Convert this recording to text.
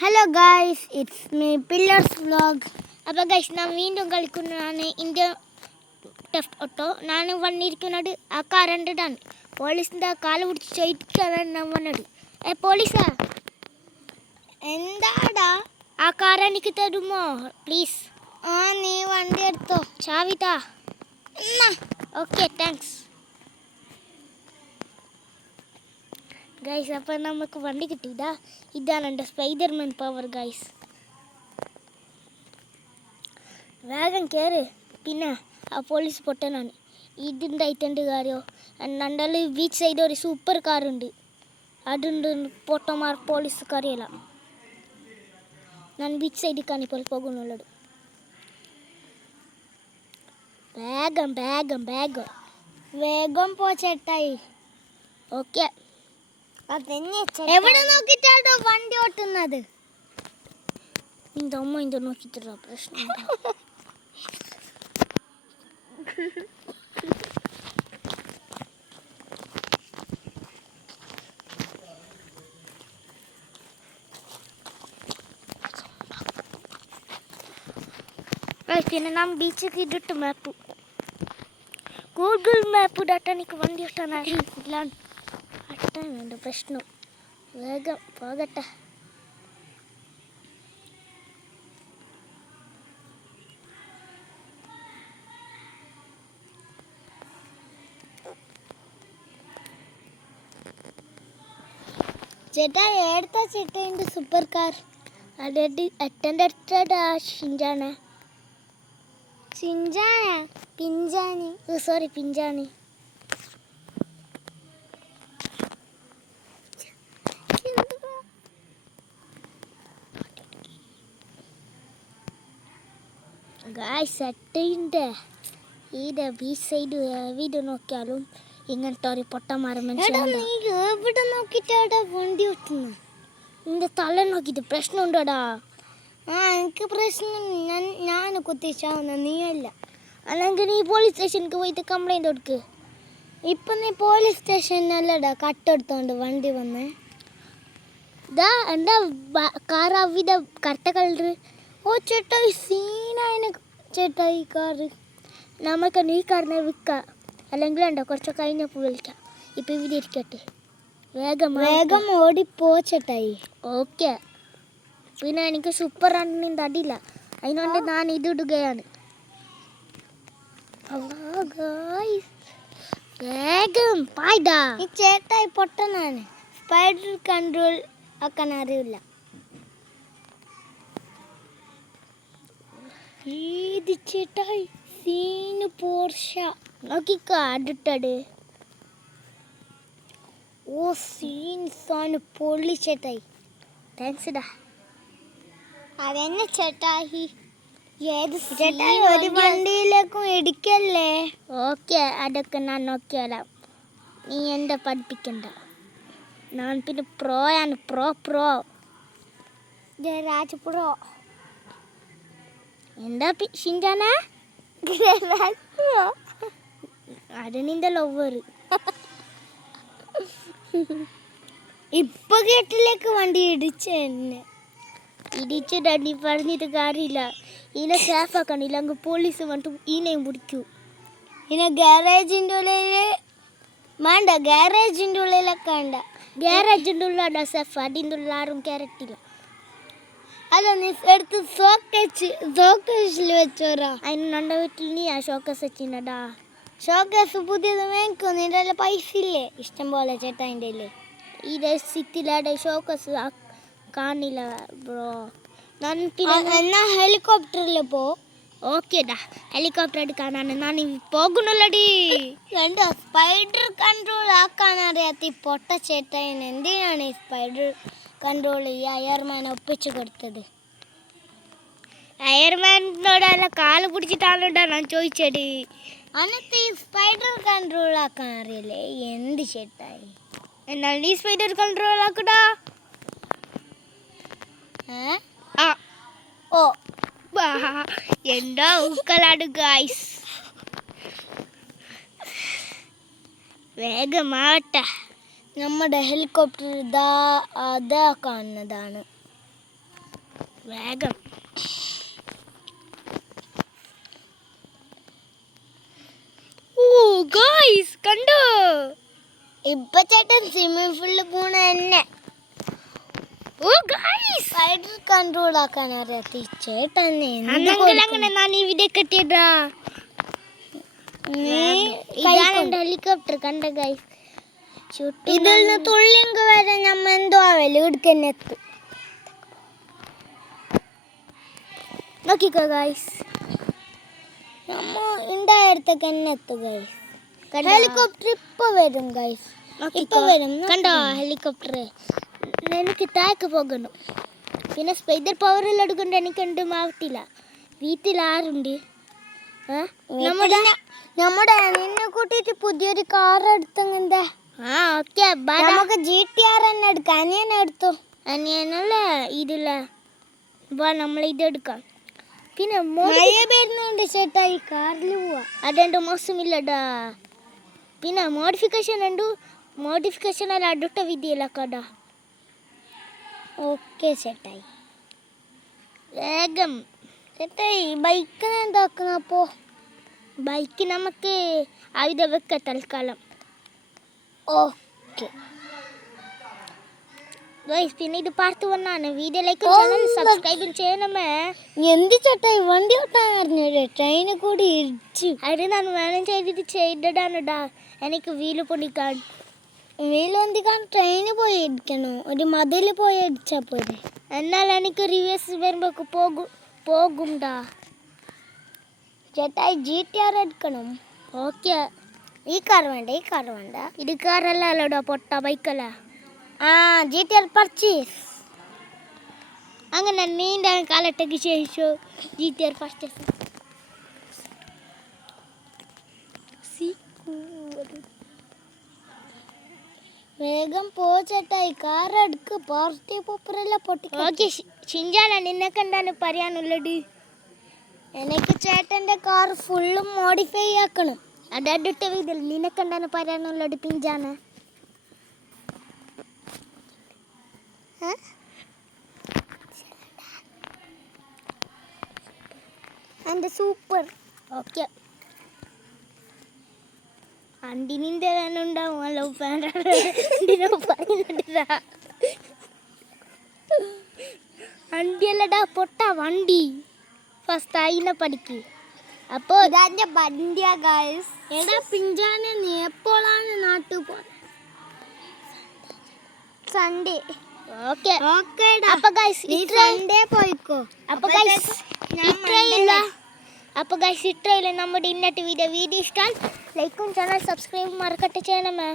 Hello guys, it's me pillars vlog. അപ്പോൾ guys, ഞാൻ വീണ്ടും കളിക്കുന്നതാണ് ഇന്ത്യ ടെസ്റ്റ് ഓട്ടോ. ഞാൻ വന്നിരിക്കുന്നത് ആ കറണ്ടിട്ടാണ്. പോലീസിൻ്റെ കാല് പിടിച്ച് ചോദിക്കാനാണ് ഞാൻ വന്നത്. പോലീസാ, എന്താടാ? ആ കാർ എനിക്ക് തരുമോ പ്ലീസ്? നീ വണ്ടി എടുത്തോ, ചാവിതാ. Okay, thanks guys. അപ്പം നമുക്ക് വണ്ടി കിട്ടിയതാ. ഇതാണ് എൻ്റെ സ്പൈഡർമാൻ പവർ ഗൈസ്. വേഗം കയറ്. പിന്നെ ആ പോലീസ് പൊട്ടനാണ്. ഇതുണ്ടായിട്ടുണ്ട് കാര്യമോ? എൻ്റെ ബീച്ച് സൈഡ് ഒരു സൂപ്പർ കാറുണ്ട്. അതുണ്ട് പൊട്ടന്മാർ പോലീസുകാരെയല്ല. ഞാൻ ബീച്ച് സൈഡിലേക്കാണ് ഇപ്പോൾ പോകുന്നുള്ളത്. വേഗം വേഗം വേഗം വേഗം പോ ചേട്ടായി. ഓക്കെ. എവിടെ നോക്കിട്ടാണോ വണ്ടി ഓട്ടുന്നത്? നിന്റെ അമ്മ ഇത് നോക്കിട്ടാ പ്രശ്നം. പിന്നെ നാം ബീച്ചിലേക്ക് ഇട്ടിട്ട് മാപ്പ്, ഗൂഗിൾ മാപ്പ് ഡാറ്റ എനിക്ക് വണ്ടി ഓട്ടാൻ അറിയില്ല. അട്ടാണ് എൻ്റെ പ്രശ്നം. വേഗം പോകട്ടെ. ചേട്ടാ, എടുത്ത ചേട്ടൻ്റെ സൂപ്പർ കാർ എട്ടൻ്റെ അടുത്താ. ഷിൻജാന പിഞ്ചാനി, സോറി പിഞ്ചാനി. ഗായ്സ്, എട്ടൻ്റെ ഈടെ ബീച്ച് സൈഡ് എവിടെ നോക്കിയാലും ഇങ്ങനത്തെ ഒരു പൊട്ടന്മാരെ മനുഷ്യൻ. എവിടെ നോക്കിട്ടാടാ വണ്ടി ഓട്ടുന്നു? നിന്റെ തല നോക്കിയിട്ട് പ്രശ്നമുണ്ടോടാ? എനിക്ക് പ്രശ്നം, ഞാൻ കുത്തിച്ചാവുന്ന നീയല്ല. അല്ലെങ്കിൽ നീ പോലീസ് സ്റ്റേഷനിലേക്ക് പോയിട്ട് കംപ്ലൈൻറ്റ് കൊടുക്ക്. ഇപ്പം നീ പോലീസ് സ്റ്റേഷനല്ലടാ കട്ടെടുത്തോണ്ട് വണ്ടി വന്ന്. ഇതാ എൻ്റെ കാർ അവിടെ കറുത്ത കളറ്. ഓ ചേട്ടായി, സീനായിന് ചേട്ടായി കാറ്. നമുക്ക് ഈ കാറിനെ വിൽക്കാം, അല്ലെങ്കിൽ ഉണ്ടോ കുറച്ച് കഴിഞ്ഞപ്പോൾ വിളിക്കാം. ഇപ്പം ഇവിടെ ഇരിക്കട്ടെ. വേഗം ഓടിപ്പോ ചേട്ടായി. ഓക്കെ. പിന്നെ എനിക്ക് സൂപ്പർ റണ്ണിൻ്റെ അടിയില്ല, അതിനുകൊണ്ട് ഞാൻ ഇതിടുകയാണ്. വേഗം പായ്താ. ഈ ചേട്ടായി പൊട്ടനാണ്, സ്പൈഡർ കൺട്രോൾ ആക്കാൻ അറിയില്ല. ഏത് ചേട്ടായി? സീന് പോർഷ നോക്കിക്കോ അടുത്തത്. ഓ സീൻസാണ് പൊള്ളി ചേട്ടായി. താങ്ക്സ് ഡാ. അതെന്നെ ചേട്ടായി. ഏത് ചേട്ടായി? ഒരു വണ്ടിയിലേക്കും ഇടിക്കല്ലേ. ഓക്കെ, അതൊക്കെ ഞാൻ നോക്കിയാലാം. നീ എൻ്റെ പഠിപ്പിക്കണ്ട. ഞാൻ പിന്നെ പ്രോയാണ്. Pro Jayaraj pro. എന്താ ഷിൻജാന? അത് നിന്റെ ലവർ. ഇപ്പൊ ഗേറ്റിലേക്ക് വണ്ടി ഇടിച്ചിട്ട് നീ പറഞ്ഞിട്ട് കാര്യമില്ല. ഇതിനെ സേഫ് ആക്കണില്ല, അങ്ങ് പോലീസ് വന്നിട്ട് ഈനെയും പിടിക്കൂ. പിന്നെ ഗ്യാരേജിൻ്റെ ഉള്ളിൽ വേണ്ട, ഗ്യാരേജിൻ്റെ ഉള്ളിലൊക്കെ വേണ്ട. ഗ്യാരേജിൻ്റെ ഉള്ളിലാണ് സേഫ്, അതിൻ്റെ ഉള്ളിൽ ആരും കയറട്ടില്ല. അല്ല, നീ എടുത്ത് ഷോക്കേസിൽ വെച്ചോറാ. അതിന് നമ്മുടെ വീട്ടിൽ നീ ആ ഷോക്കേസ് വെച്ചിട്ടുണ്ടാ. ഷോക്കേസ് പുതിയത് വാങ്ങിക്കോ, നിന്റെ പൈസ ഇല്ലേ ഇഷ്ടം പോലെ ചേട്ടായിൻ്റെ ഇല്ലേ? ഈ സിറ്റിയിലാടെ ഷോക്കേസ് കാണില്ല ബ്രോ. എന്നാ ഹെലികോപ്റ്ററിൽ പോ. ഓക്കേടാ, ഹെലികോപ്റ്റർ എടുക്കാനാണ് ഞാൻ പോകുന്നുള്ളടി. രണ്ട് സ്പൈഡർ കൺട്രോൾ ആക്കാൻ അറിയാത്ത ഈ പൊട്ട ചേട്ടായിന് എന്തിനാണ് ഈ സ്പൈഡർ കൺട്രോൾ ഈ അയർമാൻ ഒപ്പിച്ചു കൊടുത്തത്? അയർമാനോടല്ല കാല് പിടിച്ചിട്ടാണോടാ ഞാൻ ചോദിച്ചത്. അന്നത്തെ ഈ സ്പൈഡർ കൺട്രോൾ ആക്കാൻ അറിയില്ലേ? എന്ത് ചേട്ടായി? എന്നാൽ നീ സ്പൈഡർ കൺട്രോൾ ആക്കടാ. ഓ എന്താ ഊക്കലാണ് ഗൈസ്. വേഗമാവട്ടെ. നമ്മുടെ ഹെലികോപ്റ്റർ അതാ കാണുന്നതാണ്. വേഗം. ഓ ഗായ്സ് കണ്ടോ? ഇപ്പൊ ചേട്ടൻ സ്വിമ്മിംഗ് പൂളിൽ പോണ തന്നെ. ഓ ഗായ്സ് സ്പൈഡർ കൺട്രോൾ ആക്കാൻ അറിയാത്ത ചേട്ടൻ അങ്ങനെ ഞാൻ ഈ വീഡിയോ കെട്ടിയതാ. ഇതാണ് ഹെലികോപ്റ്റർ കണ്ട ഗായ്സ്. ഇതിൽ നിന്ന് തുള്ളിങ്ക വരെ നമ്മ എന്തോ ആവല് എടുക്കന്നെ എത്തും. നോക്കിക്കോ ഗായ്സ്, നമ്മ ഉണ്ടായിരത്തൊക്കെ എന്നെ എത്തും ഗായ്സ്. ഹെലികോപ്റ്റർ ഇപ്പൊ വരും ഗായ്സ്, ഇപ്പൊ വരും. കണ്ടോ ഹെലികോപ്റ്റർ? എനിക്ക് താഴേക്ക് പോകണം. പിന്നെ സ്പൈഡർ പവറെല്ലാം എടുക്കണ്ട, എനിക്ക് എന്തും ആവത്തില്ല. വീട്ടിൽ ആരുണ്ട്? നമ്മുടെ നിന്നെ കൂട്ടിട്ട് പുതിയൊരു കാർ എടുത്തെന്താ? ഓക്കെ നമുക്ക് GTR തന്നെ എടുക്കാം. അനിയനെ എടുത്തു. അനിയനല്ല ഇതില്ല, വാ നമ്മൾ ഇതെടുക്കാം. പിന്നെ വരുന്നുണ്ട് ചേട്ടാ, ഈ കാറിൽ പോവാ. അതെന്റെ മോശമില്ലടാ. പിന്നെ മോഡിഫിക്കേഷൻ ഉണ്ട്, മോഡിഫിക്കേഷൻ എല്ലാം അടുത്ത വിധിയല്ല കടാ. ഓക്കെ ചേട്ടായി, വേഗം ചേട്ടായി. ബൈക്കിന് എന്താക്കണം? അപ്പോ ബൈക്ക് നമുക്ക് ആയുധ വെക്ക തൽക്കാലം. ഓക്കെ പിന്നെ ഇത് പാർട്ട് 1 ആണ്. വീഡിയോ ലൈക്ക് സബ്സ്ക്രൈബും ചെയ്യണമേ. എന്ത് ചേട്ടായി വണ്ടി ഓട്ടാൻ അറിഞ്ഞൂടെ? ട്രെയിന് കൂടി ഇടിച്ചു. അത് ഞാൻ വേണം ചെയ്തിട്ട് ചെയ്തതാണടാ. എനിക്ക് വീല് പൊടിക്കാൻ. വീല് പൊന്തിക്കാൻ ട്രെയിന് പോയി ഇടിക്കണോ? ഒരു മതിൽ പോയി ഇടിച്ചാൽ പോരെ. എന്നാൽ എനിക്ക് റിവേഴ്സ് വരുമ്പോൾ പോകുംടാ. ചേട്ടായി GTR എടുക്കണം. ഓക്കെ, ഈ കാർ വേണ്ട, ഈ കാർ വേണ്ട. ഇത് കാറല്ലല്ലോടാ, പൊട്ട ബൈക്കല്ല. GTR purchase. അങ്ങനെ നീണ്ട കാലത്തേക്ക് ശേഷം GTR പർച്ചേസ്. വേഗം പോ ചേട്ടായി, കാർ എടുക്ക്. പാർട്ടി പോപ്പറെല്ലാം പൊട്ടി. ഓക്കെ ഷിൻജാന, നിന്നെ കണ്ടാണ് പറയാനുള്ളത്. എനിക്ക് ചേട്ടൻ്റെ കാർ ഫുള്ളും മോഡിഫൈ ആക്കണം. അതടുത്ത വീട്ടിൽ നിനക്ക് എന്താണ് പറയാനുള്ളത് പിഞ്ചാന? എൻ്റെ സൂപ്പർ. ഓക്കെ അണ്ടി നിന്റെ തന്നെ ഉണ്ടാവുമല്ലോ. വണ്ടിയല്ലടാ പൊട്ട വണ്ടി. ഫസ്റ്റ് അതിനെ പഠിക്ക്. അപ്പോൾ ഇതാൻ്റെ വണ്ടിയാ ഗൈസ്. എടാ പിഞ്ചാനെ, നീ എപ്പോഴാണ് നാട്ടിൽ പോകുന്നത്? സൺഡേ. Okay okay. അപ്പോൾ ഗൈസ് സൺഡേ പോയിക്കോ. അപ്പോൾ ഗൈസ് ഇത്രയില്ല നമ്മുടെ ഇന്നത്തെ വീഡിയോ ഇഷ്ടം. ലൈക്കും ചാനൽ സബ്സ്ക്രൈബ് മറക്കട്ടെ ചെയ്യണമേ.